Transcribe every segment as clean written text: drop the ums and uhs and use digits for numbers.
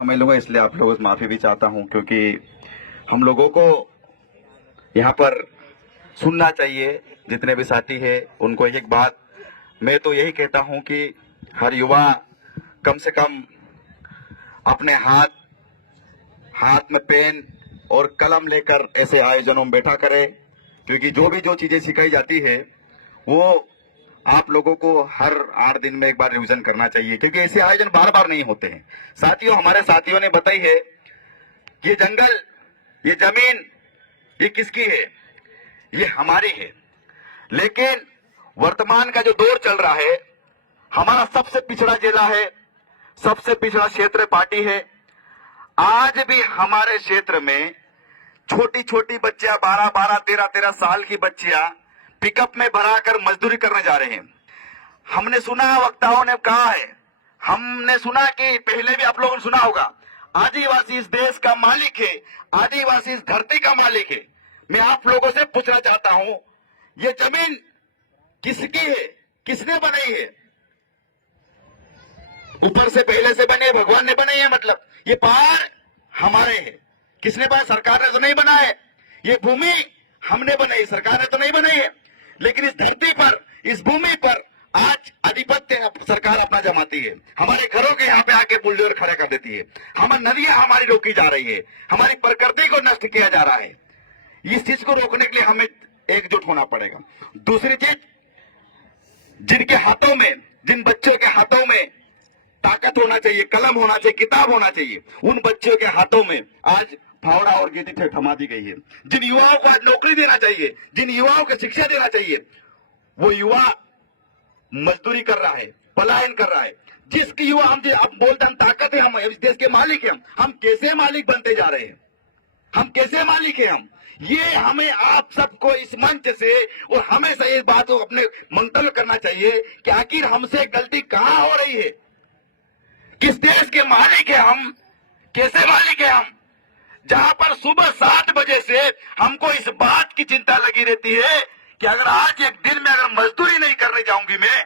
मैं लूंगा, इसलिए आप लोगों से माफी भी चाहता हूं, क्योंकि हम लोगों को यहाँ पर सुनना चाहिए। जितने भी साथी है उनको एक एक बात मैं तो यही कहता हूं कि हर युवा कम से कम अपने हाथ में पेन और कलम लेकर ऐसे आयोजनों में बैठा करे, क्योंकि जो चीजें सिखाई जाती है वो आप लोगों को हर 8 दिन में एक बार रिवीजन करना चाहिए, क्योंकि ऐसे आयोजन बार बार नहीं होते हैं। साथियों, हमारे साथियों ने बताई है, ये जंगल, ये जमीन, ये किसकी है? ये हमारी है। लेकिन वर्तमान का जो दौर चल रहा है, हमारा सबसे पिछड़ा जिला है, सबसे पिछड़ा क्षेत्र पार्टी है। आज भी हमारे क्षेत्र में छोटी छोटी बच्चियां, 12-12, 13-13 साल की बच्चियां पिकअप में भराकर मजदूरी करने जा रहे हैं। हमने सुना, वक्ताओं ने कहा है, हमने सुना कि पहले भी आप लोगों ने सुना होगा, आदिवासी इस देश का मालिक है, आदिवासी इस धरती का मालिक है। मैं आप लोगों से पूछना चाहता हूं, ये जमीन किसकी है? किसने बनाई है? ऊपर से पहले से बने, भगवान ने बनाई है, मतलब ये पहाड़ हमारे हैं। किसने बनाया? सरकार ने तो नहीं बनाया है। ये भूमि हमने बनाई, सरकार ने तो नहीं बनाई है। लेकिन इस धरती पर, इस भूमि पर आज आधिपत्य सरकार अपना जमाती है। हमारे घरों के यहाँ पे आके बुलडोजर खड़ा कर देती है। हमारी नदियां हमारी रोकी जा रही है, हमारी प्रकृति को नष्ट किया जा रहा है। इस चीज को रोकने के लिए हमें एकजुट होना पड़ेगा। दूसरी चीज, जिनके हाथों में, जिन बच्चों के हाथों में ताकत होना चाहिए, कलम होना चाहिए, किताब होना चाहिए, उन बच्चों के हाथों में आज फावड़ा और गिट्टी थमा दी गई है। जिन युवाओं को आज नौकरी देना चाहिए, जिन युवाओं को शिक्षा देना चाहिए, वो युवा मजदूरी कर रहा है, पलायन कर रहा है। जिसकी युवा हम बोलते हम ताकत है, हम इस देश के मालिक हैं, हम कैसे मालिक बनते जा रहे हैं? हम कैसे मालिक हैं? हम ये हमें आप सबको इस मंच से और हमेशा इस बात को अपने मंतव्य करना चाहिए कि आखिर हमसे गलती कहां हो रही है? किस देश के मालिक है हम? कैसे मालिक है हम? जहां पर सुबह 7 बजे से हमको इस बात की चिंता लगी रहती है कि अगर आज एक दिन में अगर मजदूरी नहीं करने जाऊंगी मैं,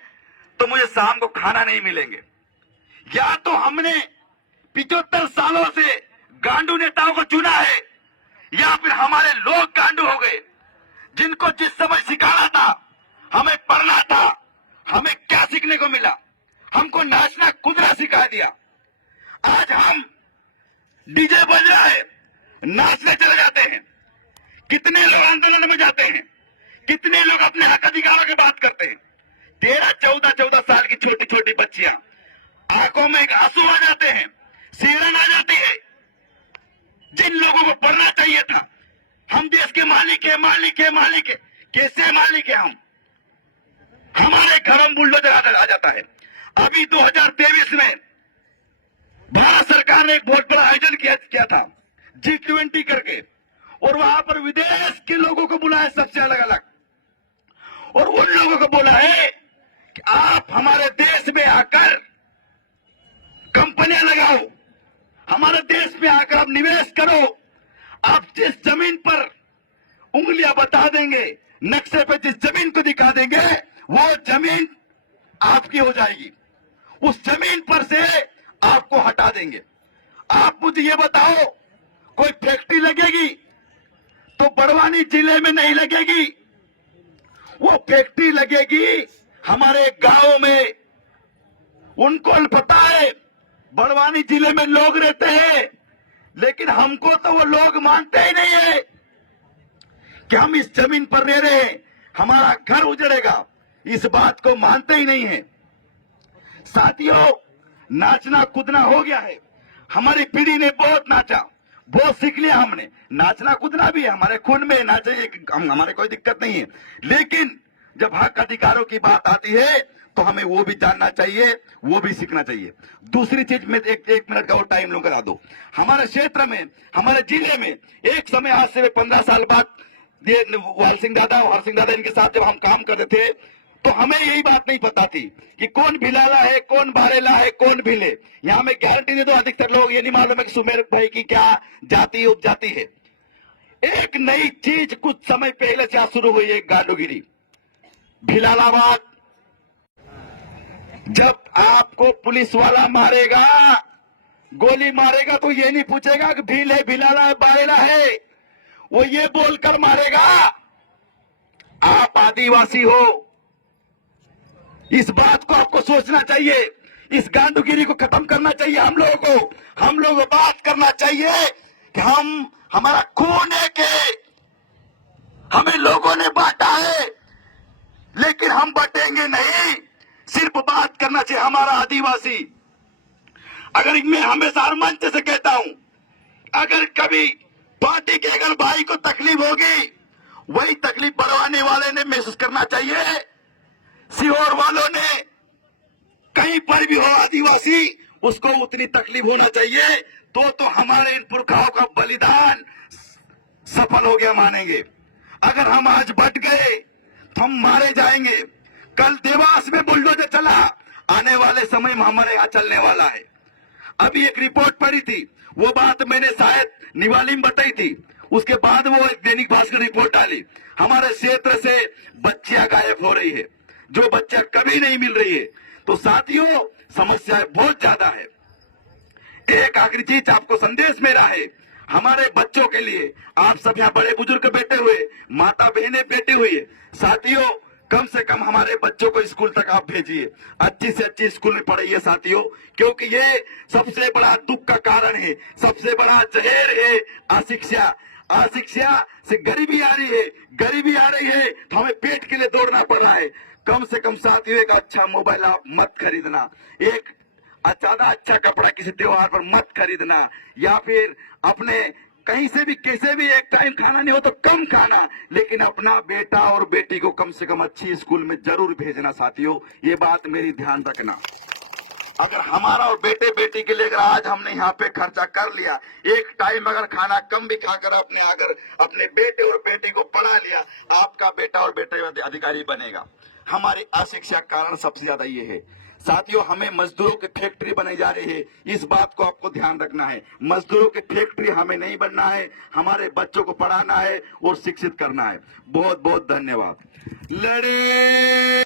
तो मुझे शाम को खाना नहीं मिलेंगे। या तो हमने 75 सालों से गांडू नेताओं को चुना है, या फिर हमारे लोग गांडू हो गए, जिनको जिस समय सिखाना था, हमें पढ़ना था, हमें क्या सीखने को मिला? हमको नाचना कूदना सिखा दिया। आज हम डीजे बज रहा है, नाचने चले जाते हैं। कितने लोग आंदोलन में जाते हैं, कितने लोग अपने हक अधिकारों की बात करते हैं। 13-14 साल की छोटी छोटी बच्चियां, आंखों में एक आंसू आ जाते हैं, सिरन आ जाती है। जिन लोगों को पढ़ना चाहिए था, हम देश के मालिक है, मालिक है, मालिक है, कैसे मालिक है हम? हमारे घरों में बुलडोजर आ जाता है। अभी 2023 में भारत सरकार ने एक बहुत बड़ा आयोजन किया था, G20 करके, और वहां पर विदेश के लोगों को बुलाया, सबसे अलग अलग, और उन लोगों को बोला है कि आप हमारे देश में आकर कंपनियां लगाओ, हमारे देश में आकर आप निवेश करो। आप जिस जमीन पर उंगलियां बता देंगे, नक्शे पे जिस जमीन को दिखा देंगे, वो जमीन आपकी हो जाएगी। उस जमीन पर से आपको हटा देंगे। आप मुझे ये बताओ, कोई फैक्ट्री लगेगी तो बड़वानी जिले में नहीं लगेगी, वो फैक्ट्री लगेगी हमारे गांव में। उनको पता है बड़वानी जिले में लोग रहते हैं, लेकिन हमको तो वो लोग मानते ही नहीं है कि हम इस जमीन पर रह रहे हैं, हमारा घर उजड़ेगा। इस बात को मानते ही नहीं है। साथियों, नाचना कूदना हो गया है। हमारी पीढ़ी ने बहुत नाचा, बहुत सीख लिया हमने। नाचना कूदना भी है हमारे खून में, नाचे हमारे कोई दिक्कत नहीं है। लेकिन जब हक अधिकारों की बात आती है तो हमें वो भी जानना चाहिए, वो भी सीखना चाहिए। दूसरी चीज में एक मिनट का और टाइम लो करा दो। हमारे क्षेत्र में, हमारे जिले में एक समय, आज से 15 साल बाद, ये वाल सिंह दादा और हर सिंह दादा इनके साथ जब हम काम करते थे, तो हमें यही बात नहीं पता थी कि कौन भिलाला है, कौन बारेला है, कौन भिले। यहां मैं गारंटी दे दो, अधिकतर लोग ये नहीं मालूम है कि सुमेर भाई की क्या जाति उपजाति है। एक नई चीज कुछ समय पहले से शुरू हुई है, गांडूगिरी, भिलालाबाद। जब आपको पुलिस वाला मारेगा गोली मारेगा तो ये नहीं पूछेगा कि भील है, भिलाला है, बारेला है, वो ये बोलकर मारेगा आप आदिवासी हो। इस बात को आपको सोचना चाहिए, इस गांडूगिरी को खत्म करना चाहिए हम लोगों को। हम लोगों को बात करना चाहिए कि हमारा खून है कि हमें लोगों ने बांटा है, लेकिन हम बटेंगे नहीं। सिर्फ बात करना चाहिए हमारा आदिवासी। अगर मैं हमेशा हर मंच से कहता हूं, अगर कभी पार्टी के अगर भाई को तकलीफ होगी, वही तकलीफ बढ़वाने वाले ने महसूस करना चाहिए। सीहोर वालों ने कहीं पर भी हो आदिवासी, उसको उतनी तकलीफ होना चाहिए। तो हमारे इन पुरखाओं का बलिदान सफल हो गया मानेंगे। अगर हम आज बट गए तो हम मारे जाएंगे। कल देवास में बुलडोजर चला, आने वाले समय में हमारे यहाँ चलने वाला है। अभी एक रिपोर्ट पड़ी थी, वो बात मैंने शायद निवाली में बताई थी, उसके बाद वो दैनिक भास्कर रिपोर्ट डाली। हमारे क्षेत्र से बच्चियां गायब हो रही है, जो बच्चा कभी नहीं मिल रही है। तो साथियों, समस्या बहुत ज्यादा है। एक आखिरी चीज आपको संदेश मेरा है हमारे बच्चों के लिए। आप सब यहाँ बड़े बुजुर्ग बैठे हुए, माता बहनें बैठी हुई है। साथियों, कम से कम हमारे बच्चों को स्कूल तक आप भेजिए, अच्छी से अच्छी स्कूल में पढ़ाइए साथियों, क्योंकि ये सबसे बड़ा दुख का कारण है, सबसे बड़ा जहर है अशिक्षा। अशिक्षा से गरीबी आ रही है, गरीबी आ रही है तो हमें पेट के लिए दौड़ना पड़ रहा है। कम से कम साथियों, एक अच्छा मोबाइल आप मत खरीदना, एक ज्यादा अच्छा कपड़ा किसी त्योहार पर मत खरीदना, या फिर अपने कहीं से भी कैसे भी एक टाइम खाना नहीं हो तो कम खाना, लेकिन अपना बेटा और बेटी को कम से कम अच्छी स्कूल में जरूर भेजना साथियों। ये बात मेरी ध्यान रखना। अगर हमारा और बेटे बेटी के लिए अगर आज हमने यहाँ पे खर्चा कर लिया, एक टाइम अगर खाना कम भी खाकर अपने बेटे और बेटी को पढ़ा लिया, आपका बेटा और बेटा अधिकारी बनेगा। हमारी अशिक्षा कारण सबसे ज्यादा ये है साथियों। हमें मजदूरों की फैक्ट्री बनाई जा रही है, इस बात को आपको ध्यान रखना है। मजदूरों की फैक्ट्री हमें नहीं बनना है, हमारे बच्चों को पढ़ाना है और शिक्षित करना है। बहुत बहुत धन्यवाद। लड़े